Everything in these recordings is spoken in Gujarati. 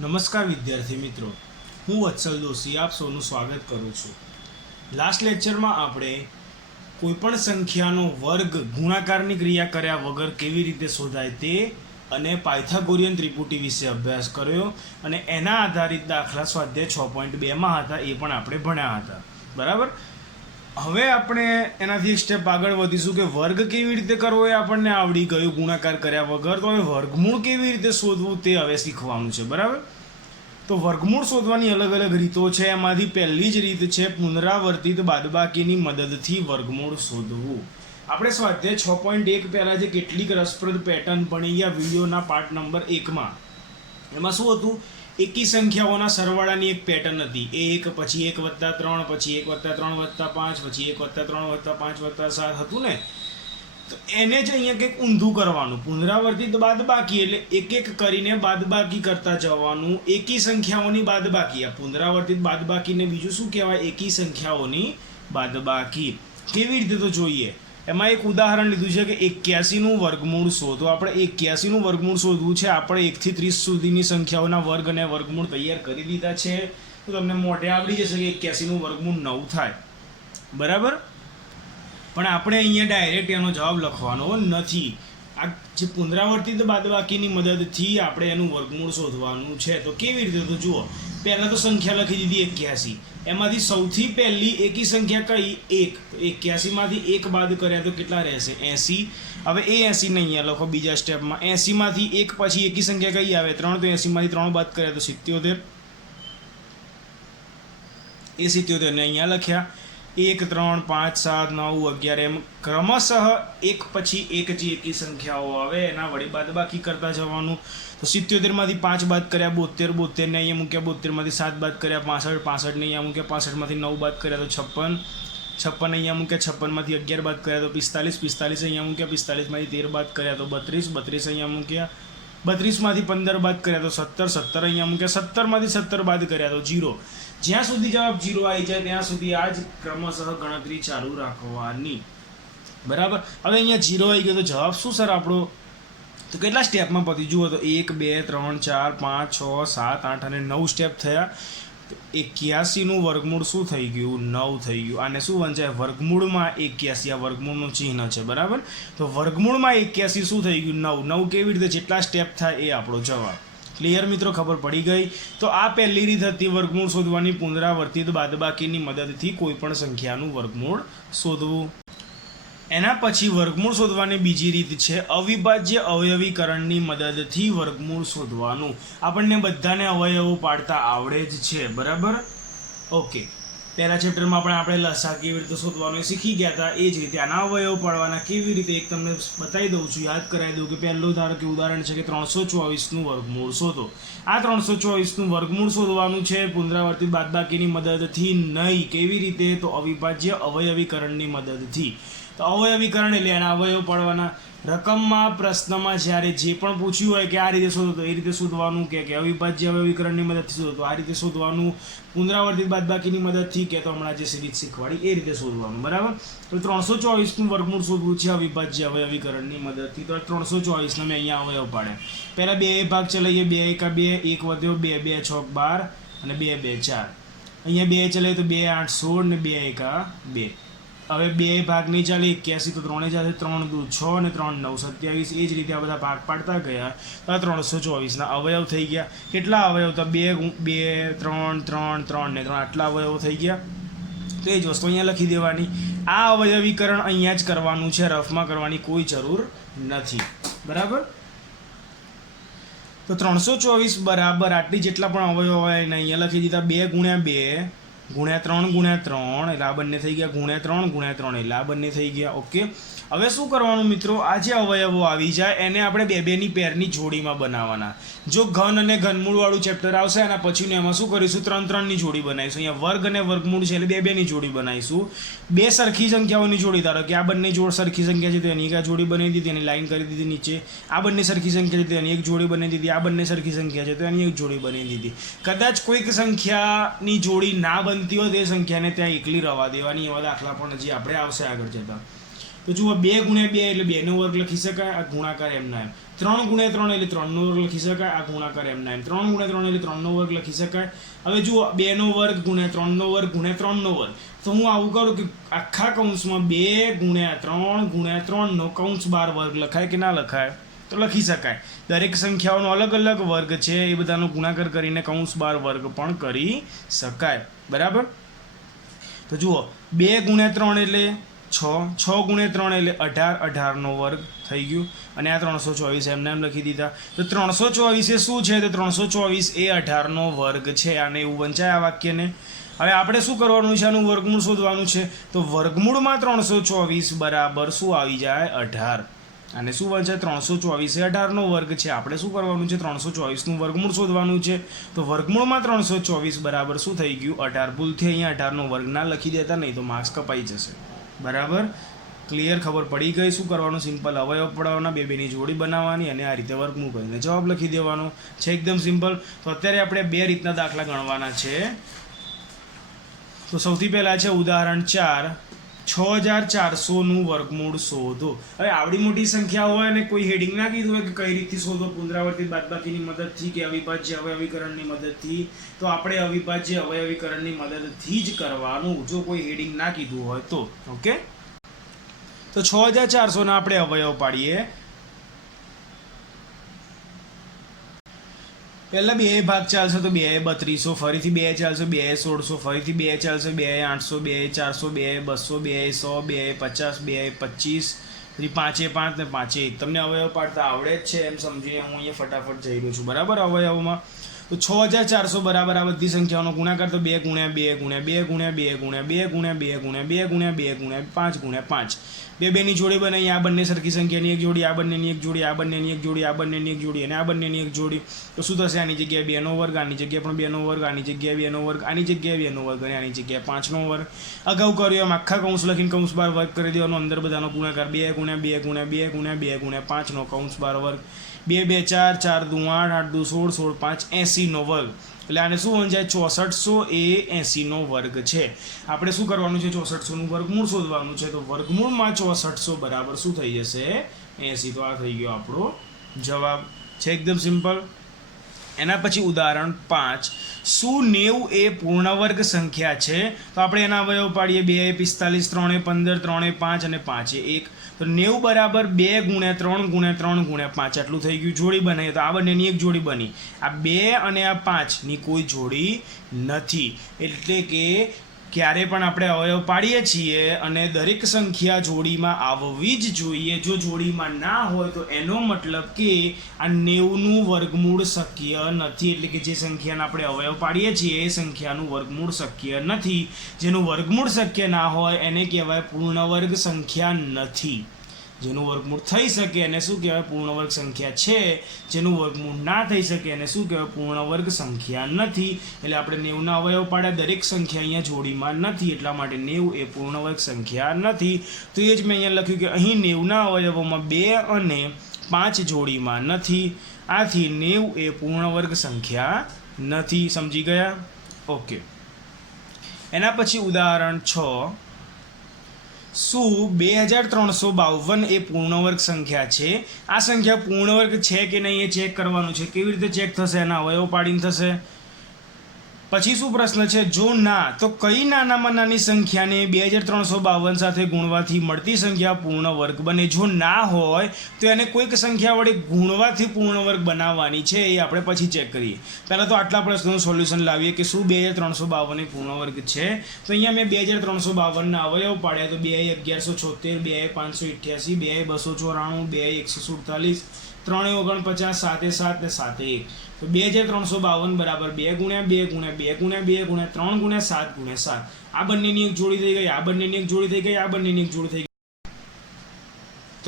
નમસ્કાર વિદ્યાર્થી મિત્રો, હું વત્સલ દોશી આપ સૌનું સ્વાગત કરું છું. લાસ્ટ લેક્ચરમાં આપણે કોઈપણ સંખ્યાનો વર્ગ ગુણાકારની ક્રિયા કર્યા વગર કેવી રીતે શોધાય તે અને પાયથાગોરિયન ત્રિપુટી વિશે અભ્યાસ કર્યો અને એના આધારિત દાખલા સ્વાધ્યાય 6.2માં હતા એ પણ આપણે ભણ્યા હતા. બરાબર. હવે આપણે એનાથી એક સ્ટેપ આગળ વધીશું કે વર્ગ કેવી રીતે કરવો એ આપણને આવડી ગયું ગુણાકાર કર્યા વગર. તો હવે વર્ગમૂળ કેવી રીતે શોધવું તે હવે શીખવાનું છે. બરાબર. તો વર્ગમૂળ શોધવાની અલગ અલગ રીતો છે. એમાંથી પહેલી જ રીત છે પુનરાવર્તિત બાદબાકીની મદદથી વર્ગમૂળ શોધવું. આપણે સ્વાધ્યાય 6.1 પહેલાં જે કેટલીક રસપ્રદ પેટર્ન ભણી ગયા વિડીયોના પાર્ટ નંબર 1માં, એમાં શું હતું? એકી સંખ્યાઓના સરવાળાની એક પેટર્ન હતી. 1 પછી 1+3 પછી 1+3+5 પછી 1+3+5+7 હતું ને. તો એને જ અહીંયા કંઈક ઊંધું કરવાનું. પુનરાવર્તિત બાદબાકી એટલે એક એક કરીને બાદબાકી કરતા જવાનું. એકી સંખ્યાઓની બાદબાકી. આ પુનરાવર્તિત બાદબાકીને બીજું શું કહેવાય? એકી સંખ્યાઓની બાદબાકી. કેવી રીતે તો જોઈએ. એમાં એક ઉદાહરણ લીધું છે કે 81નું વર્ગમૂળ શોધો. આપણે 81નું વર્ગમૂળ શોધવું છે. આપણે 1 થી 30 સુધીની સંખ્યાઓના વર્ગ અને વર્ગમૂળ તૈયાર કરી દીધા છે. તો તમને મોઢે આવડી જશે કે 81નું વર્ગમૂળ 9 થાય. બરાબર. પણ આપણે અહીંયા ડાયરેક્ટ એનો જવાબ લખવાનો નથી. આ જે પુનરાવર્તિત બાદબાકીની મદદથી આપણે એનું વર્ગમૂળ શોધવાનું છે. તો કેવી રીતે? તો જુઓ, પહેલાં તો સંખ્યા લખી દીધી 81. એમાંથી સૌથી પહેલી એકી સંખ્યા કઈ? 1. 81માંથી 1 બાદ કર્યા તો કેટલા રહેશે? 80. હવે એ 80 ને અહીંયા લખો બીજા સ્ટેપમાં. 80માંથી 1 પછી એકી સંખ્યા કઈ આવે? 3. તો 80માંથી 3 બાદ કર્યા તો 77. એ 77 ને અહીંયા લખ્યા. 1, 3, 5, 7, 9, 11 એમ ક્રમશઃ એક પછી એક જે એકી સંખ્યાઓ આવે એના વળી બાદબાકી કરતા જવાનું. તો 77માંથી 5 બાદ કર્યા 72. 72 ને અહીંયા મૂક્યા. 72માંથી 7 બાદ કર્યા 65. 65 ને અહીંયા મૂક્યા. 65માંથી 9 બાદ કર્યા તો 56. 56 અહીંયા મૂક્યા. 56માંથી 11 બાદ કર્યા તો 45. 45 અહીંયા મૂક્યા. 45માંથી 13 બાદ કર્યા તો 32. 32 અહીંયા મૂક્યા. 32માંથી 15 બાદ કર્યા તો 17. 17 અહીંયા મૂક્યા. 17માંથી 17 બાદ કર્યા તો 0. જ્યાં સુધી જવાબ 0 આવી જાય ત્યાં સુધી આ જ ક્રમશઃ ગણતરી ચાલુ રાખવાની. બરાબર. હવે અહીંયા 0 આવી ગયો તો જવાબ શું સર આપણો? તો કેટલા સ્ટેપમાં પતી? જુઓ તો 1, 2, 3, 4, 5, 6, 7, 8 અને 9 સ્ટેપ થયા. તો 81નું વર્ગમૂળ શું થઈ ગયું? 9 થઈ ગયું. આને શું વંચાય? વર્ગમૂળમાં 81. આ વર્ગમૂળનું ચિહ્ન છે. બરાબર. તો વર્ગમૂળમાં 81 શું થઈ ગયું? 9. 9 કેવી રીતે? જેટલા સ્ટેપ થાય એ આપણો જવાબ. ક્લિયર મિત્રો? ખબર પડી ગઈ. તો આ પહેલી રીત હતી વર્ગમૂળ શોધવાની, પુનરાવર્તિત બાદબાકીની મદદથી કોઈ પણ સંખ્યાનું વર્ગમૂળ શોધવું. એના પછી વર્ગમૂળ શોધવાની બીજી રીત છે અવિભાજ્ય અવયવીકરણની મદદથી વર્ગમૂળ શોધવાનું. આપણને બધાને અવયવો પાડતા આવડે જ છે. બરાબર. ઓકે. પહેલા ચેપ્ટરમાં પણ આપણે લસા કેવી રીતે શોધવાનું શીખી ગયા હતા. એ જ રીતે આના અવયવો પાડવાના કેવી રીતે એક તમને બતાવી દઉં છું, યાદ કરાવી દઉં કે પહેલું ધારો કે ઉદાહરણ છે કે 324નું વર્ગમૂળ શોધો. આ 324નું વર્ગમૂળ શોધવાનું છે પુનરાવર્તિત બાદબાકીની મદદથી નહીં. કેવી રીતે? તો અવિભાજ્ય અવયવીકરણની મદદથી. તો અવયવીકરણ એટલે એના અવયવ પાડવાના. રકમમાં પ્રશ્નમાં જ્યારે જે પણ પૂછ્યું હોય કે આ રીતે શોધો તો એ રીતે શોધવાનું, કે અવિભાજ્ય અવયવીકરણની મદદથી શોધો તો આ રીતે શોધવાનું, પુનરાવર્તિત બાદબાકીની મદદથી કે તો હમણાં જે સિરીઝ શીખવાડી એ રીતે શોધવાનું. બરાબર. તો 324નું વર્ગમૂળ શોધવું છે અવિભાજ્ય અવયવીકરણની મદદથી. તો 324ને મેં અહીંયા અવયવ પાડ્યા. પહેલાં 2 ભાગ ચલાવીએ. 2 × 2 1 વધ્યો. 2 2 6 12 અને 2 2 4. અહીંયા 2 ચલાવીએ તો 2 8 16 ને 2 1 2. હવે 2 ભાગ નહીં ચાલે. 81 તો 3 જશે. 3 2 6 અને 3 9 27. એ જ રીતે આ બધા ભાગ પાડતા ગયા. તો 324ના અવયવ થઈ ગયા. કેટલા અવયવ? તો 2 2 3 3 3 ને 3 આટલા અવયવો થઈ ગયા. તો એ જ વસ્તુ અહીંયા લખી દેવાની. આ અવયવીકરણ અહીંયા જ કરવાનું છે, રફમાં કરવાની કોઈ જરૂર નથી. બરાબર. તો 324 બરાબર આટલી જેટલા પણ અવયવ હોય એને અહીંયા લખી દીધા. 2 × 2 × 3 × 3 એટલે આ બંને થઈ ગયા. × 3 × 3 એટલે આ બંને થઈ ગયા. ઓકે. હવે શું કરવાનું મિત્રો? આ જે અવયવો આવી જાય એને આપણે 2 2ની પેરની જોડીમાં બનાવવાના. જો ઘન અને ઘનમૂળવાળું ચેપ્ટર આવશે એના પછીનું એમાં શું કરીશું? 3 3ની જોડી બનાવીશું. અહીંયા વર્ગ અને વર્ગમૂળ છે એટલે 2 2ની જોડી બનાવીશું. 2 સરખી સંખ્યાઓની જોડી. ધારો કે આ બંને સરખી સંખ્યા છે તો એની એક જોડી બનાવી દીધી, એની લાઈન કરી દીધી નીચે. આ બંને સરખી સંખ્યા છે તો એની એક જોડી બનાવી દીધી. આ બંને સરખી સંખ્યા છે તો એની એક જોડી બનાવી દીધી. કદાચ કોઈક સંખ્યાની જોડી ના બનતી હોય તો એ સંખ્યાને ત્યાં એકલી રવા દેવાની. એવા દાખલા પણ હજી આપણે આવશે આગળ જતા. તો તો જુઓ 2 ગુણ્યા 2 એટલે 2 નો વર્ગ લખી શકાય, આ ગુણાકાર એમના એમ. 3 ગુણ્યા 3 એટલે 3 નો વર્ગ લખી શકાય, આ ગુણાકાર એમના એમ. 3 ગુણ્યા 3 એટલે 3 નો વર્ગ લખી શકાય. હવે જુઓ 2 નો વર્ગ ગુણ્યા 3 નો વર્ગ ગુણ્યા 3 નો વર્ગ. તો હું આવું કરું કે આખા કૌંસમાં 2 ગુણ્યા 3 ગુણ્યા 3 નો કૌંસ બાર વર્ગ લખાય કે ના લખાય? તો લખી શકાય. દરેક સંખ્યાઓનો અલગ અલગ વર્ગ છે, એ બધાનો ગુણાકાર કરીને કૌંસ બાર વર્ગ પણ કરી શકાય. બરાબર. તો જુઓ 2 ગુણ્યા 3 એટલે 6, 6 ગુણ્યા 3 એટલે 18, 18 નો વર્ગ થઈ ગયું. અને આ 324 એમને એમ લખી દીધા. તો 324 એ શું છે? તો 324 એ 18 નો વર્ગ છે. આને એવું વંચાય આ વાક્યને. હવે આપણે શું કરવાનું છે? આનું વર્ગમૂળ શોધવાનું છે. તો વર્ગમૂળમાં 324 બરાબર શું આવી જાય? 18. અને શું વંચાય? 324 એ 18 નો વર્ગ છે. આપણે શું કરવાનું છે? 324 નું વર્ગમૂળ શોધવાનું છે. તો વર્ગમૂળમાં 324 બરાબર શું થઈ ગયું? 18. ભૂલથી અહીંયા 18 નો વર્ગ ના લખી દેતા, નહીં તો માર્ક્સ કપાઈ જશે. બરાબર. ક્લિયર? ખબર પડી ગઈ? શું કરવાનું? સિમ્પલ અવયવ પડાવવાના, બે બેની જોડી બનાવવાની અને આ રીતે વર્ગમૂળ કરીને જવાબ લખી દેવાનો છે. એકદમ સિમ્પલ. તો અત્યારે આપણે બે રીતના દાખલા ગણવાના છે. તો સૌથી પહેલા છે ઉદાહરણ 4, 6400 નું વર્ગમૂળ શોધો. હવે આવડી મોટી સંખ્યા હોય અને કોઈ હેડિંગ ના કીધું હોય કે કઈ રીતથી શોધો, પુનરાવર્તિત બાદબાકીની મદદથી કે અવિભાજ્ય અવયવીકરણની મદદથી, તો આપણે અવિભાજ્ય અવયવીકરણની મદદથી જ કરવાનું, જો કોઈ હેડિંગ ના કીધું હોય તો. ઓકે. તો 6400 ના આપણે અવયવ પાડીએ. પહેલા 2 ભાગ ચાલશે તો 2 3200, ફરીથી 2 ચાલશે 2 1600, ફરીથી 2 ચાલશે 2 800, 2 400, 2 200, 2 150, 2 25, પછી 5 5 ને 5 1. તમને અવયવ પાડતા આવડે જ છે એમ સમજીને હું અહીંયા ફટાફટ જઈ રહ્યો છું. બરાબર. અવયવમાં તો 6400 બરાબર આ બધી સંખ્યાઓનો ગુણાકાર. તો 2 ગુણ્યા 2 ગુણ્યા 2 ગુણ્યા 2 ગુણ્યા 2 ગુણ્યા 2 ગુણ્યા 2 ગુણ્યા 2 ગુણ્યા 5 ગુણ્યા 5. બે બેની જોડી બનાવી. આ બંને સરખી સંખ્યાની એક જોડી, આ બંનેની એક જોડી, આ બંનેની એક જોડી, આ બંનેની એક જોડી અને આ બંનેની એક જોડી. તો શું થશે? આની જગ્યાએ 2 નો વર્ગ, આની જગ્યાએ પણ 2 નો વર્ગ, આની જગ્યાએ 2 નો વર્ગ, આની જગ્યાએ 2 નો વર્ગ અને આની જગ્યાએ 5 નો વર્ગ. અગાઉ કર્યું એમ આખા કૌંસ લખીને કૌંસ બાર વર્ગ કરી દેવાનો. અંદર બધાનો ગુણાકાર 2 ગુણ્યા 2 ગુણ્યા 2 ગુણ્યા 2 ગુણ્યા 5 નો કૌંસ બાર વર્ગ. 2 2 4, 4 2 8, 8 2 16, 16 5 80 નો વર્ગ. એટલે આને શું વંચાય? 6400 એ 80 નો વર્ગ છે. આપણે શું કરવાનું છે? 6400 નું વર્ગમૂળ શોધવાનું છે. તો વર્ગમૂળમાં 6400 બરાબર શું થઈ જશે? 80. તો આ થઈ ગયો આપણો જવાબ છે. એકદમ સિમ્પલ. એના પછી ઉદાહરણ 5, શું 90 એ પૂર્ણ વર્ગ સંખ્યા છે? તો આપણે એના અવયવ પાડીએ. 2 45, 3 15, 3 5 અને 5 1. તો 90 બરાબર 2 ગુણ્યા 3 ગુણ્યા 3 ગુણ્યા 5 આટલું થઈ ગયું. જોડી બનાવીએ તો આ બંનેની એક જોડી બની. આ 2 અને આ 5 ની કોઈ જોડી નથી. એટલે કે ક્યારે પણ આપણે અવયવ પાડીએ છીએ અને દરેક સંખ્યા જોડીમાં આવવી જ જોઈએ. જો જોડીમાં ના હોય તો એનો મતલબ કે આ 90 નું વર્ગમૂળ શક્ય નથી. એટલે કે જે સંખ્યાના આપણે અવયવ પાડીએ છીએ એ સંખ્યાનું વર્ગમૂળ શક્ય નથી. જેનું વર્ગમૂળ શક્ય ના હોય એને કહેવાય પૂર્ણ વર્ગ સંખ્યા નથી. જેનું વર્ગમૂળ થઈ શકે એને શું કહેવાય? પૂર્ણ વર્ગ સંખ્યા છે. જેનું વર્ગમૂળ ના થઈ શકે એને શું કહેવાય? પૂર્ણ વર્ગ સંખ્યા નથી. એટલે આપણે 90 ના અવયવ પાડ્યા, દરેક સંખ્યા અહીંયા જોડીમાં નથી, એટલા માટે 90 એ પૂર્ણ વર્ગ સંખ્યા નથી. તો એ જ મેં અહીંયા લખ્યું કે અહીં 90 ના અવયવોમાં 2 અને 5 જોડીમાં નથી. આથી 90 એ પૂર્ણ વર્ગ સંખ્યા નથી. સમજી ગયા? ઓકે. એના પછી ઉદાહરણ 6, શું 2352 એ પૂર્ણ વર્ગ સંખ્યા છે? આ સંખ્યા પૂર્ણ વર્ગ છે કે નહીં એ ચેક કરવાનું છે. કેવી રીતે ચેક થશે? એના અવયવ પાડીને થશે. પછી શું પ્રશ્ન છે? જો ના, તો કઈ નાનામાં નાની સંખ્યાને 2352 સાથે ગુણવાથી મળતી સંખ્યા પૂર્ણ વર્ગ બને? જો ના હોય તો એને કોઈક સંખ્યા વડે ગુણવાથી પૂર્ણ વર્ગ બનાવવાની છે. એ આપણે પછી ચેક કરીએ. પહેલાં તો આટલા પ્રશ્નોનું સોલ્યુશન લાવીએ કે શું 2352 એ પૂર્ણ વર્ગ છે? તો અહીંયા મેં 2352 ના અવયવ પાડ્યા. તો 2 1176, 2 588, 2 294, 2 147, 3 49, 7 7 ને 7 1. તો 2352 બરાબર 2 ગુણ્યા 2 ગુણ્યા 2 ગુણ્યા 2 ગુણ્યા 3 ગુણ્યા 7 ગુણ્યા 7. આ બંનેની એક જોડી થઈ ગઈ, આ બંનેની એક જોડી થઈ ગઈ, આ બંનેની એક જોડી થઈ ગઈ.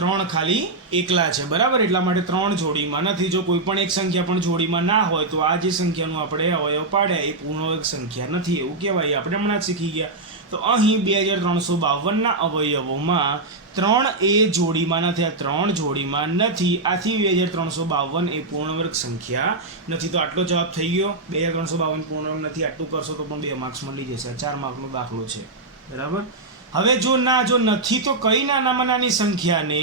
3 ખાલી એકલા છે. બરાબર. એટલા માટે 3 જોડીમાં નથી. જો કોઈ પણ એક સંખ્યા પણ જોડીમાં ના હોય તો આ જે સંખ્યાનું આપણે અવયવ પાડ્યા એ પૂર્ણ વર્ગ સંખ્યા નથી એવું કહેવાય. આપણે હમણાં જ શીખી ગયા. તો અહીં 2352 ના અવયવોમાં 3 એ જોડીમાં નથી. આ 3 જોડીમાં નથી. આથી 2352 એ પૂર્ણ વર્ગ સંખ્યા નથી. તો આટલો જવાબ થઈ ગયો. 2352 પૂર્ણ વર્ગ નથી. આટલું કરશો તો પણ 2 માર્ક્સ મળી જશે. 4 માર્કનો દાખલો છે. બરાબર. હવે જો નથી તો કઈ નાનામાં નાની સંખ્યાને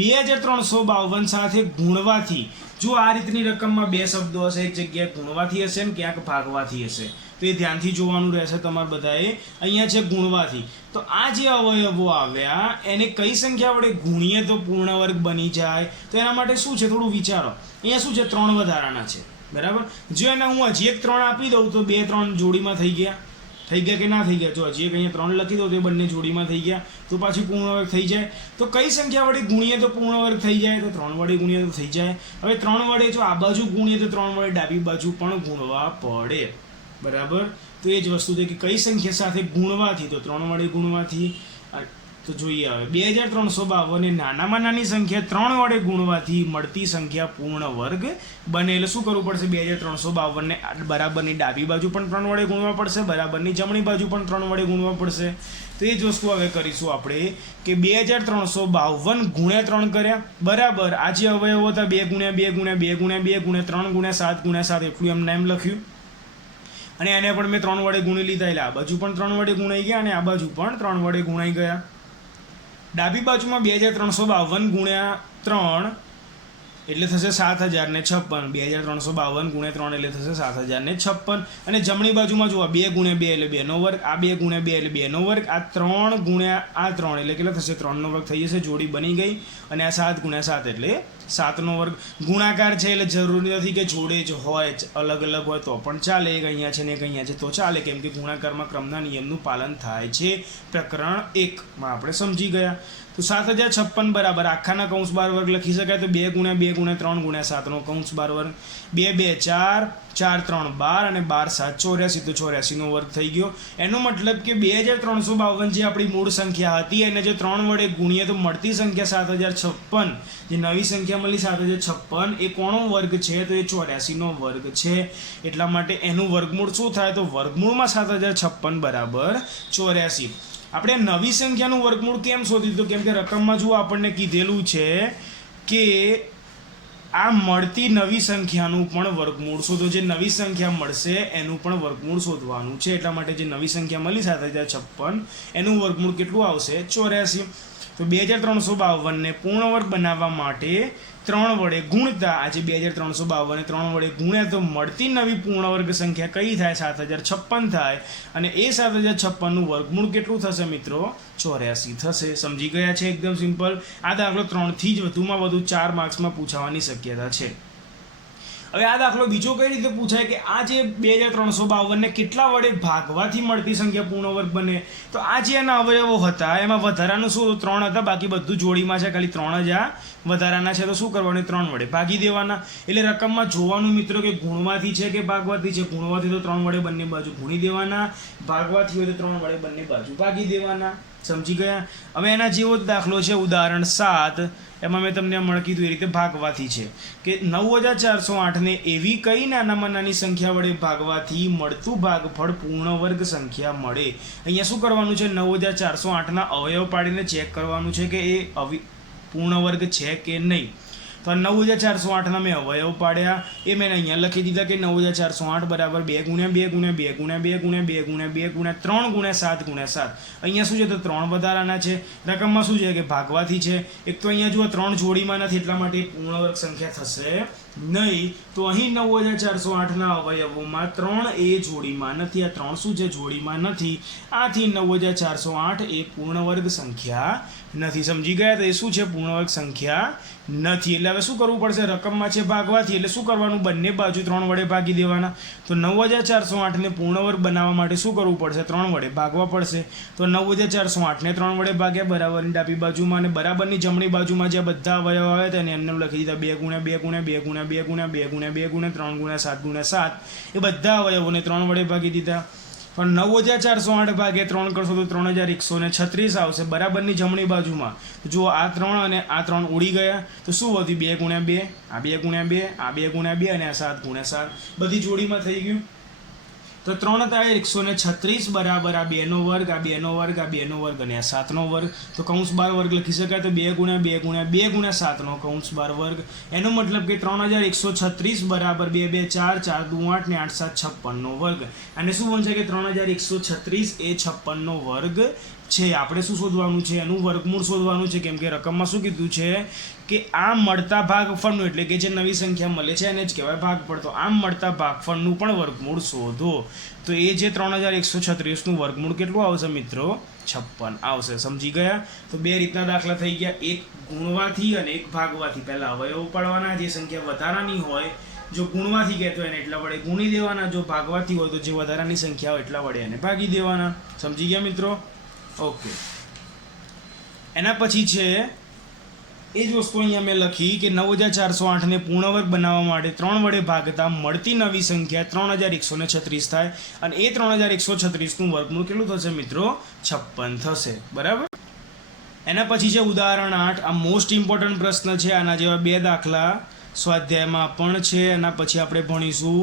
2352 સાથે ગુણવાથી, જો આ રીતની રકમમાં બે શબ્દો હશે, એક જગ્યાએ ગુણવાથી હશે ને ક્યાંક ભાગવાથી હશે, તો એ ધ્યાનથી જોવાનું રહેશે તમારે બધાએ. અહીંયા છે ગુણવાથી, તો આ જે અવયવો આવ્યા એને કઈ સંખ્યા વડે ગુણીએ તો પૂર્ણ વર્ગ બની જાય? તો એના માટે શું છે થોડું વિચારો. અહીંયા શું છે, 3 વધારાના છે, બરાબર. જો એને હું હજી એક 3 આપી દઉં તો 2 3 જોડીમાં થઈ ગયા કે ના થઈ ગયા? જો હજી એક અહીંયા 3 લખી દઉં તો એ બંને જોડીમાં થઈ ગયા, તો પાછી પૂર્ણ વર્ગ થઈ જાય. તો કઈ સંખ્યા વડે ગુણીએ તો પૂર્ણ વર્ગ થઈ જાય? તો 3 વડે ગુણીએ તો થઈ જાય. હવે 3 વડે જો આ બાજુ ગુણીએ તો 3 વડે ડાબી બાજુ પણ ગુણવા પડે, બરાબર. તો એ જ વસ્તુ છે કે કઈ સંખ્યા સાથે ગુણવાથી? તો 3 વડે ગુણવાથી. તો જોઈએ હવે 2352 એ નાનામાં નાની સંખ્યા 3 વડે ગુણવાથી મળતી સંખ્યા પૂર્ણ વર્ગ બને. એટલે શું કરવું પડશે? 2352 ને બરાબરની ડાબી બાજુ પણ 3 વડે ગુણવા પડશે, બરાબરની જમણી બાજુ પણ 3 વડે ગુણવા પડશે. તો એ જ વસ્તુ હવે કરીશું આપણે કે 2352 ગુણ્યા 3 કર્યા, બરાબર. આ જે અવયવો હતા 2 ગુણ્યા 2 ગુણ્યા 2 ગુણ્યા 2 ગુણ્યા 3 ગુણ્યા 7 ગુણ્યા 7 એટલું એમને એમ લખ્યું. અને એને પણ મેં 3 વડે ગુણી લીધા, એટલે આ બાજુ પણ 3 વડે ગુણાઈ ગયા અને આ બાજુ પણ 3 વડે ગુણાઈ ગયા. ડાબી બાજુમાં 2352 ગુણ્યા 3 એટલે થશે 7056. 2352 ગુણ્યા 3 એટલે થશે 7056. અને જમણી બાજુમાં જુઓ 2 ગુણ્યા 2 એટલે 2 નો વર્ગ, આ 2 ગુણ્યા 2 એટલે 2 નો વર્ગ, આ 3 ગુણ્યા આ 3 એટલે કેટલા થશે? 3 નો વર્ગ થઈ જશે, જોડી બની ગઈ. અને આ 7 ગુણ્યા 7 એટલે 7 નો વર્ગ. ગુણાકાર છે એટલે જરૂરી નથી કે જોડે જ હોય, અલગ અલગ હોય તો પણ ચાલે. એક અહીંયા છે ને એક અહીંયા છે તો ચાલે, કેમ કે ગુણાકારમાં ક્રમના નિયમનું પાલન થાય છે. પ્રકરણ 1માં આપણે સમજી ગયા. તો 7056 બરાબર આખાના કૌંસ બાર વર્ગ લખી શકાય. તો 2 ગુણ્યા 2 ગુણ્યા 3 ગુણ્યા 7 નો કૌંસ બાર વર્ગ. 2 2 4 4 3 12 અને 12 7 84, તો 84 નો વર્ગ થઈ ગયો. એનો મતલબ કે 2352 જે આપણી મૂળ સંખ્યા હતી એને જો 3 વડે ગુણીએ તો મળતી સંખ્યા 7056, જે નવી સંખ્યા મળી 7056, એ કોનો વર્ગ છે? તો એ 84 નો વર્ગ છે. એટલા માટે એનું વર્ગમૂળ શું થાય? તો વર્ગમૂળમાં 7056 બરાબર 84. આપણે નવી સંખ્યાનું વર્ગમૂળ કેમ શોધ્યું? તો કેમ કે રકમમાં જુઓ આપણને કીધેલું છે કે આ મળતી નવી સંખ્યાનું પણ વર્ગમૂળ શોધો. જે નવી સંખ્યા મળશે એનું પણ વર્ગમૂળ શોધવાનું છે. એટલા માટે જે નવી સંખ્યા મળી 7056 એનું વર્ગમૂળ કેટલું આવશે? 84. તો 2352 ને પૂર્ણ વર્ગ બનાવવા માટે 3 વડે ગુણતા, આજે 2352 ને 3 વડે ગુણ્યા તો મળતી નવી પૂર્ણ વર્ગ સંખ્યા કઈ થાય? 7056 થાય. અને એ 7056 નું વર્ગમૂળ કેટલું થશે મિત્રો? 84 થશે. સમજી ગયા છે? એકદમ સિમ્પલ. આ દાખલો 3 થી જ વધુમાં વધુ 4 માર્ક્સમાં પૂછાવાની શક્યતા છે. હવે આ દાખલો બીજો કઈ રીતે પૂછાય કે આ જે 2352 ને કેટલા વડે ભાગવાથી મળતી સંખ્યા પૂર્ણ વર્ગ બને? તો આ જે એના અવયવો હતા એમાં વધારાનું શું? 3 હતા, બાકી બધું જોડીમાં છે, ખાલી 3 જ આ વધારાના છે. તો શું કરવાનું? 3 વડે ભાગી દેવાના. એટલે રકમમાં જોવાનું મિત્રો કે ગુણવાથી છે કે ભાગવાથી છે. ગુણવાથી તો 3 વડે બંને બાજુ ગુણી દેવાના, ભાગવાથી હોય તો 3 વડે બંને બાજુ ભાગી દેવાના. સમજી ગયા? હવે એના જેવો જ દાખલો છે ઉદાહરણ 7. એમાં મેં તમને હમણાં કીધું એ રીતે ભાગવાથી છે કે 9408 ને એવી કઈ નાનામાં નાની સંખ્યા વડે ભાગવાથી મળતું ભાગફળ પૂર્ણ વર્ગ સંખ્યા મળે. અહીંયા શું કરવાનું છે? 9408 ના અવયવ પાડીને ચેક કરવાનું છે કે એ પૂર્ણ વર્ગ છે કે નહીં. તો 9408 ના મેં અવયવ પાડ્યા, એ મેં અહીંયા લખી દીધા કે 9408 બરાબર 2 ગુણ્યા 2 ગુણ્યા 2 ગુણ્યા 2 ગુણ્યા 2 ગુણ્યા 2 ગુણ્યા 3 ગુણ્યા 7 ગુણ્યા 7. અહીંયા શું છે? તો 3 વધારાના છે. રકમમાં શું છે કે ભાગવાથી છે. એક તો અહીંયા જુઓ 3 જોડીમાં નથી, એટલા માટે પૂર્ણ વર્ગ સંખ્યા થશે નહીં. તો અહીં 9408 ના અવયવોમાં 3 એ જોડીમાં નથી. આ 3 શું છે? જોડીમાં નથી. આથી 9408 એ પૂર્ણ વર્ગ સંખ્યા નથી. સમજી ગયા? તો એ શું છે? પૂર્ણ વર્ગ સંખ્યા નથી. એટલે હવે શું કરવું પડશે? રકમમાં છે ભાગવાથી, એટલે શું કરવાનું? બંને બાજુ 3 વડે ભાગી દેવાના. તો 9408 ને પૂર્ણ વર્ગ બનાવવા માટે શું કરવું પડશે? 3 વડે ભાગવા પડશે. તો 9408 ને 3 વડે ભાગ્યા, બરાબરની ડાબી બાજુમાં અને બરાબરની જમણી બાજુમાં જે બધા અવયવ આવે તેને એમને લખી દીધા 2 ગુણ્યા 2 ગુણ્યા 2 ગુણ્યા 2 ગુણ્યા 2 ગુણ્યા 2 ગુણ્યા 3 ગુણ્યા 7 ગુણ્યા 7. એ બધા અવયવોને 3 વડે ભાગી દીધા. પણ 9408 ભાગ્યા 3 કરશો તો 3136 આવશે. બરાબરની જમણી બાજુમાં જો આ 3 અને આ 3 ઉડી ગયા તો શું વધ્યું? 2 ગુણ્યા 2, આ 2 ગુણ્યા 2, આ 2 ગુણ્યા 2 અને આ 7 ગુણ્યા 7 બધી જોડીમાં થઈ ગયું. તો 3 થાય 136 બરાબર આ 2 નો વર્ગ, આ 2 નો વર્ગ, આ 2 નો વર્ગ અને આ 7 નો વર્ગ. તો કૌંસ બાર વર્ગ લખી શકાય. તો 2 ગુણ્યા 2 ગુણ્યા 2 ગુણ્યા 7 નો કૌંસ બાર વર્ગ. એનો મતલબ કે 3136 બરાબર 2 2 4 4 2 8 ને 8 7 56 નો વર્ગ. અને શું બનશે કે 3136 એ 56 નો વર્ગ છે આપણે શું શોધવાનું છે, એનું વર્ગમૂળ શોધવાનું છે. કેમ કે રકમમાં શું કીધું છે કે આ મળતા ભાગફળનું, એટલે કે જે નવી સંખ્યા મળે છે એને જ કહેવાય ભાગફળ. તો આમ મળતા ભાગફળનું પણ વર્ગમૂળ શોધો. તો એ જે 3136નું વર્ગમૂળ કેટલું આવશે મિત્રો? 56 આવશે. સમજી ગયા? તો બે રીતના દાખલા થઈ ગયા, એક ગુણવાથી અને એક ભાગવાથી. પહેલા અવયવ પાડવાના, જે સંખ્યા વધારાની હોય જો ગુણવાથી કહેતો એને એટલા વડે ગુણી દેવાના, જો ભાગવાથી હોય તો જે વધારાની સંખ્યા હોય એટલા વડે એને ભાગી દેવાના. સમજી ગયા મિત્રો? ઓકે. એના પછી છે એ જ વસ્તુ અહીંયા મેં લખી કે 9408ને પૂર્ણ વર્ગ બનાવવા માટે 3 વડે ભાગતા મળતી નવી સંખ્યા 3136 થાય, અને એ 3136નું વર્ગમૂળ કેટલું થશે મિત્રો? 56 થશે. બરાબર. એના પછી છે ઉદાહરણ 8. આ મોસ્ટ ઇમ્પોર્ટન્ટ પ્રશ્ન છે. આના જેવા 2 દાખલા સ્વાધ્યાયમાં પણ છે. એના પછી આપણે ભણીશું.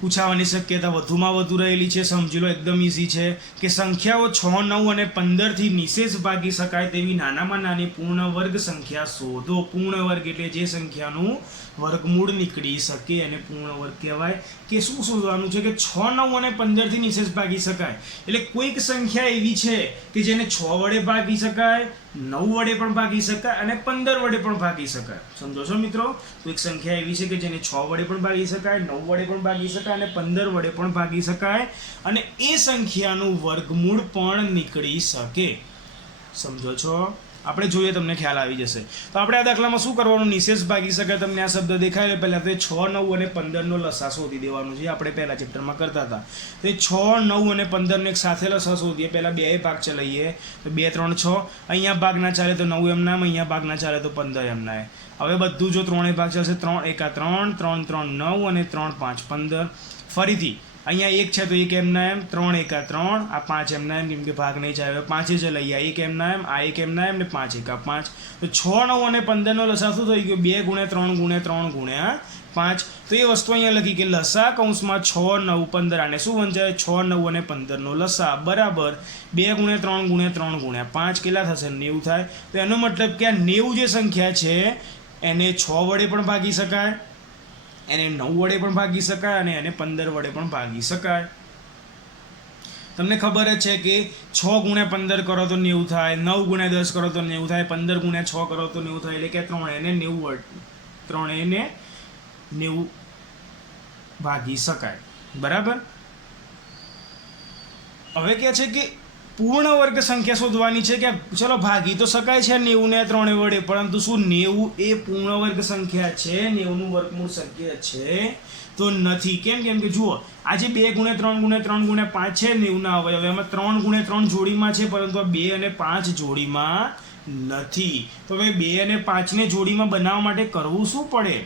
પૂછાવાની શક્યતા વધુમાં વધુ રહેલી છે. સમજી લો, એકદમ ઇઝી છે કે સંખ્યાઓ 6, 9 અને 15થી નિશેષ ભાગી શકાય તેવી નાનામાં નાની પૂર્ણ વર્ગ સંખ્યા શોધો. પૂર્ણ વર્ગ એટલે જે સંખ્યાનું વર્ગમૂળ નીકળી શકે એને પૂર્ણ વર્ગ કહેવાય. કે શું શોધવાનું છે કે 6, 9 અને 15થી નિશેષ ભાગી શકાય. એટલે કોઈક સંખ્યા એવી છે કે જેને 6 વડે ભાગી શકાય, 9 વડે પણ ભાગી શકાય અને 15 વડે પણ ભાગી શકાય. સમજો છો મિત્રો? કોઈક સંખ્યા એવી છે કે જેને 6 વડે પણ ભાગી શકાય, 9 વડે પણ ભાગી શકાય અને 15 વડે પણ ભાગી શકાય, અને એ સંખ્યાનું વર્ગમૂળ પણ નીકળી શકે. સમજો છો? આપણે જોઈએ, તમને ખ્યાલ આવી જશે. તો આપણે આ દાખલામાં શું કરવાનું? નિશેષ ભાગી શકાય. તમને આ શબ્દ દેખાય પહેલાં તો 6, 9 અને 15નો લસા શોધી દેવાનો છે. આપણે પહેલા ચેપ્ટરમાં કરતા હતા. તો 6, 9 અને 15નો એક સાથે લસા શોધીએ. પહેલાં 2 ભાગ ચલાવીએ. તો 2, 3, 6. અહીંયા ભાગ ના ચાલે તો 9 એમના એમ, અહીંયા ભાગ ના ચાલે તો 15 એમના એમ. હવે બધું જો 3 ભાગ ચાલશે, 3 એકા 3, 3, 3, 9 અને 3, 5, 15. ફરીથી અહીંયા 1 છે તો 1 એમના એમ, 3 એકા 3, આ 5 એમના એમ, કેમ કે ભાગ નહીં ચાલે. 5 જ લઈએ, 1 એમના એમ, આ 1 એમના એમ ને 5 એકા 5. તો 6, 9 અને 15નો લસા શું થઈ ગયો? 2 ગુણ્યા 3 ગુણ્યા 3 ગુણ્યા 5. તો એ વસ્તુ અહીંયા લખી કે લસા કૌંસમાં 6, 9, 15. આને શું વંચાય? 6, 9 અને 15નો લસા બરાબર 2 ગુણ્યા 3 ગુણ્યા 3 ગુણ્યા 5. કેટલા થશે? 90 થાય. તો એનો મતલબ કે આ 90 જે સંખ્યા છે એને 6 વડે પણ ભાગી શકાય, એને 9 વડે પણ ભાગી શકાય અને એને 15 વડે પણ ભાગી શકાય. તમને ખબર જ છે કે 6 ગુણ્યા 15 કરો તો 90 થાય, 9 ગુણ્યા 10 કરો તો 90 થાય, 15 ગુણ્યા 6 કરો તો 90 થાય. એટલે કે 3 એને 90 ભાગી શકાય. બરાબર. હવે કહે છે કે પૂર્ણ વર્ગ સંખ્યા શોધવાની છે. કે ચલો ભાગી તો શકાય છે 90 ને 3 વડે, પરંતુ શું 90 એ પૂર્ણ વર્ગ સંખ્યા છે? 90નું વર્ગમૂળ શક્ય છે તો નથી. કેમ? કેમ કે જુઓ, આ જે 2 ગુણ્યા 3 ગુણ્યા 3 ગુણ્યા 5 છે 90ના અવયવ, એમાં 3 ગુણ્યા 3 જોડીમાં છે, પરંતુ આ 2 અને 5 જોડીમાં નથી. તો હવે 2 અને 5ને જોડીમાં બનાવવા માટે કરવું શું પડે?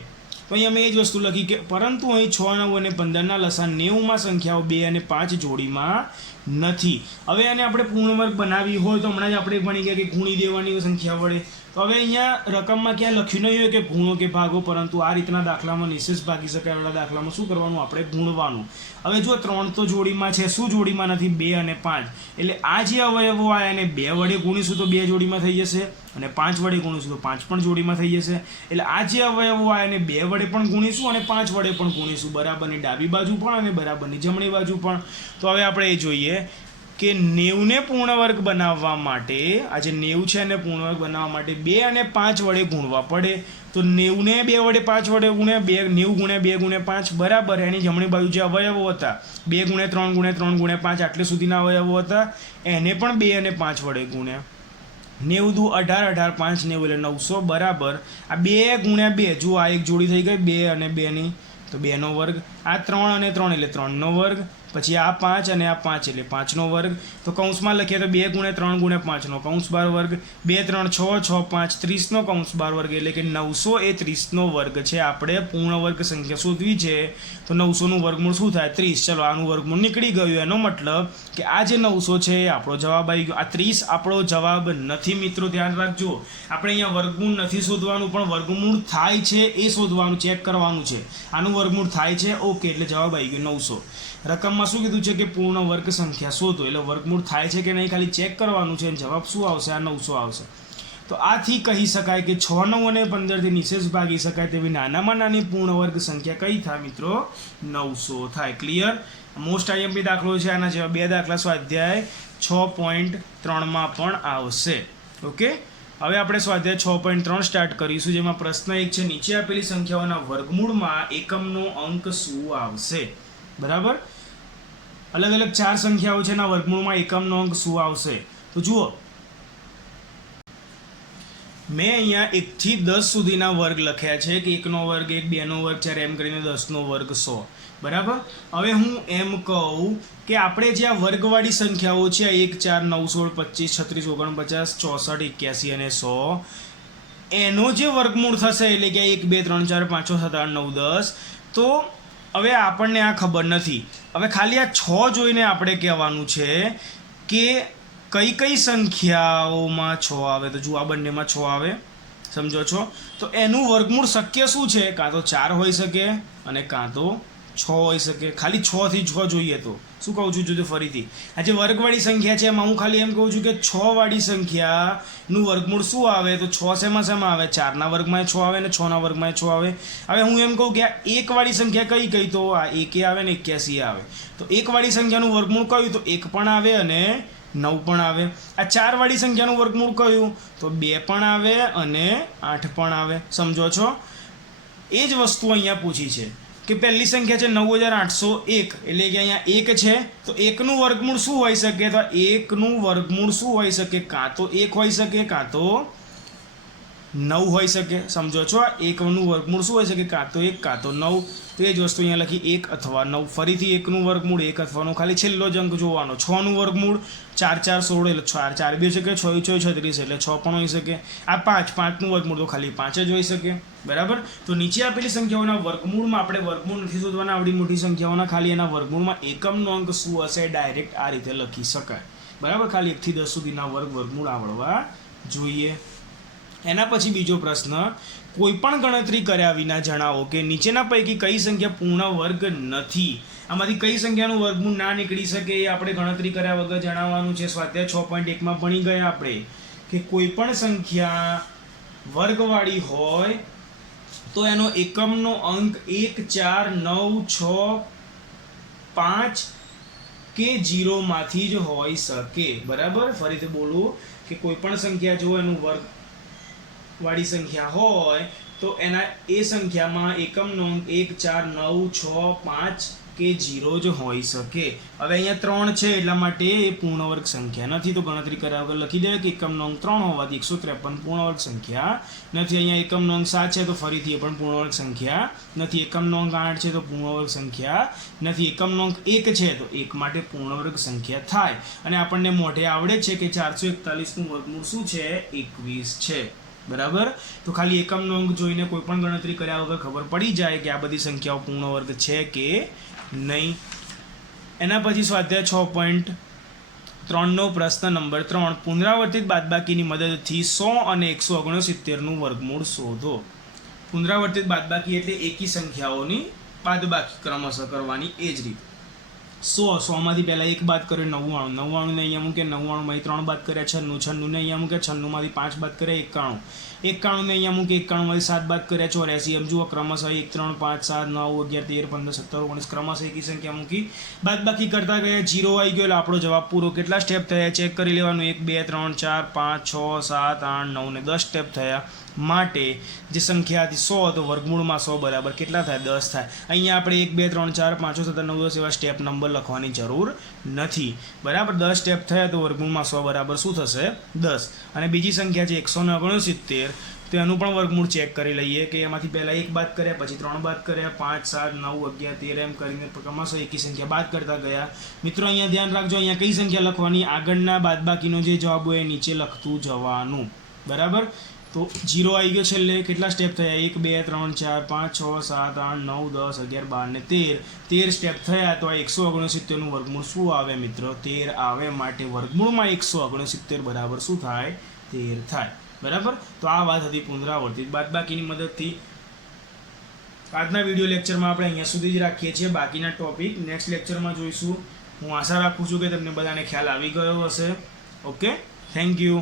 તો અહીંયા મેં એ જ વસ્તુ લખી કે પરંતુ અહીં 6, 9 અને 15ના લસા 90માં સંખ્યાઓ 2 અને 5 જોડીમાં નથી. હવે આને આપણે પૂર્ણ વર્ગ બનાવી હોય તો હમણાં જ આપણે ભણી ગયા કે ગુણી દેવાની સંખ્યા વડે. તો હવે અહીંયા રકમમાં ક્યાં લખ્યું નહીં હોય કે ગુણો કે ભાગો, પરંતુ આ રીતના દાખલામાં નિશેષ ભાગી શકાય વાળા દાખલામાં શું કરવાનું? આપણે ગુણવાનું. હવે જો 3 તો જોડીમાં છે, શું જોડીમાં નથી? 2 અને 5. એટલે આ જે અવયવો આવ્યા એને 2 વડે ગુણીશું તો 2 જોડીમાં થઈ જશે, અને 5 વડે ગુણીશું તો 5 પણ જોડીમાં થઈ જશે. એટલે આ જે અવયવો આવ્યા એને 2 વડે પણ ગુણીશું અને 5 વડે પણ ગુણીશું. બરાબરની ડાબી બાજુ પણ અને બરાબરની જમણી બાજુ પણ. તો હવે આપણે એ જોઈએ કે 90ને પૂર્ણ વર્ગ બનાવવા માટે, આ જે 90 છે એને પૂર્ણ વર્ગ બનાવવા માટે 2 અને 5 વડે ગુણવા પડે. તો 90ને 2 વડે 5 વડે ગુણ્યા 90 ગુણ્યા 2 ગુણ્યા 5 બરાબર એની જમણી બાજુ જે અવયવો હતા 2 ગુણ્યા 3 ગુણ્યા 3 ગુણ્યા 5 આટલે સુધીના અવયવો હતા એને પણ 2 અને 5 વડે ગુણ્યા. 90 દુ 18, 18 5 90 એટલે 900 બરાબર આ 2 ગુણ્યા 2. જુઓ આ એક જોડી થઈ ગઈ 2 અને 2ની, તો 2નો વર્ગ. આ 3 અને 3 એટલે 3નો વર્ગ. પછી આ 5 અને આ 5 એટલે 5નો વર્ગ. તો કૌંસમાં લખીએ તો 2 ગુણ્યા 3 ગુણ્યા 5નો કૌંસ બાર વર્ગ, 2 3 6 6 5 30નો કૌંસ બાર વર્ગ. એટલે કે 900 એ 30નો વર્ગ છે. આપણે પૂર્ણ વર્ગ સંખ્યા શોધવી છે તો 900નું વર્ગમૂળ શું થાય? 30. ચલો આનું વર્ગમૂળ નીકળી ગયું. એનો મતલબ કે આ જે 900 છે એ આપણો જવાબ આવી ગયો. આ 30 આપણો જવાબ નથી મિત્રો, ધ્યાન રાખજો. આપણે અહીંયા વર્ગમૂળ નથી શોધવાનું, પણ વર્ગમૂળ થાય છે એ શોધવાનું, ચેક કરવાનું છે. આનું વર્ગમૂળ થાય છે, ઓકે, એટલે જવાબ આવી ગયો 900. રકમમાં શું કીધું છે કે પૂર્ણ વર્ગ સંખ્યા શોધો, એટલે વર્ગમૂળ થાય છે કે નહીં ખાલી ચેક કરવાનું છે. જવાબ શું આવશે? આ 900 આવશે. તો આથી કહી શકાય કે 6, 9 અને 15 થી નિશેષ ભાગી શકાય તેવી નાનામાં નાની પૂર્ણ વર્ગ સંખ્યા કઈ થાય મિત્રો? 900 થાય. ક્લિયર? મોસ્ટ આઈએમપી દાખલો છે. આના જેવા 2 દાખલા સ્વાધ્યાય 6.3 માં પણ આવશે. ઓકે, હવે આપણે સ્વાધ્યાય 6.3 સ્ટાર્ટ કરીશું, જેમાં પ્રશ્ન 1 છે, નીચે આપેલી સંખ્યાઓના વર્ગમૂળમાં એકમનો અંક શું આવશે? બરાબર, અલગ અલગ 4 સંખ્યાઓ છે, એના વર્ગમૂળમાં એકમનો અંક શું આવશે? તો જુઓ, મેં અહીંયા 1 થી 10 સુધીના વર્ગ લખ્યા છે કે 1 નો વર્ગ 1, 2 નો વર્ગ 4 એમ કરીને 10 નો વર્ગ 100. બરાબર, હવે હું એમ કહું કે આપણે જે આ વર્ગવાળી સંખ્યાઓ છે 1, 4, 9, 16, 25, 36, 49, 64, 81 અને 100, એનો જે વર્ગમૂળ થશે એટલે કે 1, 2, 3, 4, 5, 6, 7, 8, 9, 10, તો હવે આપણને આ ખબર નથી. હવે ખાલી આ 6 જોઈને આપણે કહેવાનું છે કે કઈ કઈ સંખ્યાઓમાં 6 આવે. તો જુઓ, આ બંનેમાં 6 આવે, સમજો છો? તો એનું વર્ગમૂળ શક્ય શું છે? કાં તો 4 હોઈ શકે અને કાં તો 6 હોઈ શકે. ખાલી 6 થી 6 જોઈએ તો શું કહું છું? જો ફરીથી, આ જે વર્ગવાળી સંખ્યા છે એમાં હું ખાલી એમ કહું છું કે 6 વાળી સંખ્યાનું વર્ગમૂળ શું આવે? તો 6 શેમાં આવે? 4 ના વર્ગમાં 6 આવે અને 6 ના વર્ગમાં 6 આવે. હવે હું એમ કહું કે આ 1 વાળી સંખ્યા કઈ? તો આ 1 આવે ને 81 આવે. તો 1 વાળી સંખ્યાનું વર્ગમૂળ કયું? તો 1 પણ આવે અને 9 પણ આવે. આ 4 વાળી સંખ્યાનું વર્ગમૂળ કયું? તો 2 પણ આવે અને 8 પણ આવે. સમજો છો? એ જ વસ્તુ અહીંયા પૂછી છે કે પહેલી સંખ્યા છે 9801, એટલે કે અહીંયા 1 છે, તો 1 નું વર્ગમૂળ શું હોઈ શકે? તો 1 નું વર્ગમૂળ શું હોઈ શકે? કાં તો 1 હોઈ શકે, કાં તો 9 હોઈ શકે. સમજો છો? 1 નું વર્ગમૂળ શું હોઈ શકે? કાં તો 1 કાં તો 9. તો એ જ વસ્તુ અહીંયા લખી 1 અથવા 9. ફરીથી 1 નું વર્ગમૂળ 1 અથવા 9, ખાલી છેલ્લો જ અંક જોવાનો. 6 નું વર્ગમૂળ 4, 4, 16 એટલે 4, 4 બી શકે, 6, 6, 36 એટલે 6 પણ હોઈ શકે. આ 5, 5 નું વર્ગમૂળ તો ખાલી 5 જ હોઈ શકે. બરાબર, તો નીચે આપેલી સંખ્યાઓના વર્ગમૂળમાં આપણે વર્ગમૂળ નથી શોધવાના, આવડી મોટી સંખ્યાઓના, ખાલી એના વર્ગમૂળમાં એકમનો અંક શું હશે ડાયરેક્ટ આ રીતે લખી શકાય. બરાબર, ખાલી 1 થી 10 સુધીના વર્ગમૂળ આવડવા જોઈએ. એના પછી બીજો પ્રશ્ન, કોઈ પણ ગણતરી કર્યા વિના જણાવો કે નીચેના પૈકી કઈ સંખ્યા પૂર્ણ વર્ગ નથી. આમાંથી કઈ સંખ્યાનું વર્ગમૂળ ના નીકળી શકે એ આપણે ગણતરી કર્યા વગર જણાવવાનું છે. સ્વાધ્યાય 6.1 માં ભણી ગયા આપણે કે કોઈ પણ સંખ્યા વર્ગવાળી હોય તો એનો એકમનો અંક 1, 4, 9, 6, 5 કે 0 માંથી જ હોઈ શકે. બરાબર, ફરીથી બોલું કે કોઈ પણ સંખ્યા જો એનું વર્ગવાળી સંખ્યા હોય તો એના એ સંખ્યામાં એકમનો અંક 1, 4, 9, 6, 5 કે 0 જ હોઈ શકે. હવે અહીંયા 3 છે એટલા માટે એ પૂર્ણ વર્ગ સંખ્યા નથી, તો ગણતરી કર્યા વગર લખી દે કે એકમનો અંક 3 હોવાથી 153 પૂર્ણ વર્ગ સંખ્યા નથી. અહીંયા એકમનો અંક 7 છે તો ફરીથી એ પણ પૂર્ણ વર્ગ સંખ્યા નથી. એકમનો અંક 8 છે તો પૂર્ણ વર્ગ સંખ્યા નથી. એકમનો અંક 1 છે તો 1 માટે પૂર્ણ વર્ગ સંખ્યા થાય. અને આપણને મોઢે આવડે છે કે 441 નું વર્ગમૂળ શું છે? 21 છે. બરાબર, તો ખાલી એકમનો અંક જોઈને કોઈ પણ ગણતરી કર્યા વગર ખબર પડી જાય કે આ બધી સંખ્યાઓ પૂર્ણ વર્ગ છે કે નહીં. એના પછી સ્વાધ્યાય 6.3 નો પ્રશ્ન નંબર 3, પુનરાવર્તિત બાદબાકીની મદદથી 100 અને 169 નું વર્ગમૂળ શોધો. પુનરાવર્તિત બાદબાકી એટલે એકી સંખ્યાઓની બાદબાકી ક્રમશઃ કરવાની. એ જ રીતે 100 માંથી પહેલા 1 બાદ કર્યો 99, 99 ને અહીંયા મૂકે, 99 માંથી 3 બાદ કર્યા 96, 96 ને અહીંયા મૂકે, 96 માંથી 5 બાદ કર્યા 91, 91 ને અહીંયા મૂકે, 91 માંથી 7 બાદ કર્યા 84. એમ જુઓ ક્રમશઃ 1, 3, 5, 7, 9, 11, 13, 15, 17, 19 ક્રમશઃ એકી સંખ્યા મૂકી બાદબાકી કરતા ગયા. 0 આવી ગયો એટલે આપણો જવાબ પૂરો. કેટલા સ્ટેપ થયા ચેક કરી લેવાનું? 1, 2, 3, 4, 5, 6, 7, 8, 9 ને 10 સ્ટેપ થયા. માટે જે સંખ્યા હતી 100 તો વર્ગમૂળમાં 100 બરાબર કેટલા થાય? 10 થાય. અહીંયા આપણે 1, 2, 3, 4, 5, 6, 7, 9, 10 એવા સ્ટેપ નંબર લખવાની જરૂર નથી. બરાબર, 10 સ્ટેપ થયા તો વર્ગમૂળમાં 100 બરાબર શું થશે? 10. અને બીજી સંખ્યા છે 169, તો એનું પણ વર્ગમૂળ ચેક કરી લઈએ કે એમાંથી પહેલા 1 બાદ કર્યા, પછી 3 બાદ કર્યા, 5, 7, 9, 11, 13 એમ કરીને ક્રમશઃ એકી સંખ્યા બાદ કરતા ગયા. મિત્રો અહીંયા ધ્યાન રાખજો, અહીંયા કઈ સંખ્યા લખવાની? આગળના બાદબાકીનો જે જવાબ હોય એ નીચે લખતું જવાનું. બરાબર, તો 0 આવી ગયો છેલ્લે. કેટલા સ્ટેપ થયા? 1, 2, 3, 4, 5, 6, 7, 8, 9, 10, 11, 12 ને 13 સ્ટેપ થયા. તો આ 169 નું વર્ગમૂળ શું આવે મિત્રો? 13 આવે. માટે વર્ગમૂળમાં 169 બરાબર શું થાય? 13 થાય. બરાબર, તો આ વાત હતી પુનરાવર્તિત બાદબાકીની મદદથી. આજના વિડીયો લેક્ચરમાં આપણે અહીંયા સુધી જ રાખીએ છીએ. બાકીના ટોપિક નેક્સ્ટ લેક્ચરમાં જોઈશું. હું આશા રાખું છું કે તમને બધાને ખ્યાલ આવી ગયો હશે. Okay, thank you.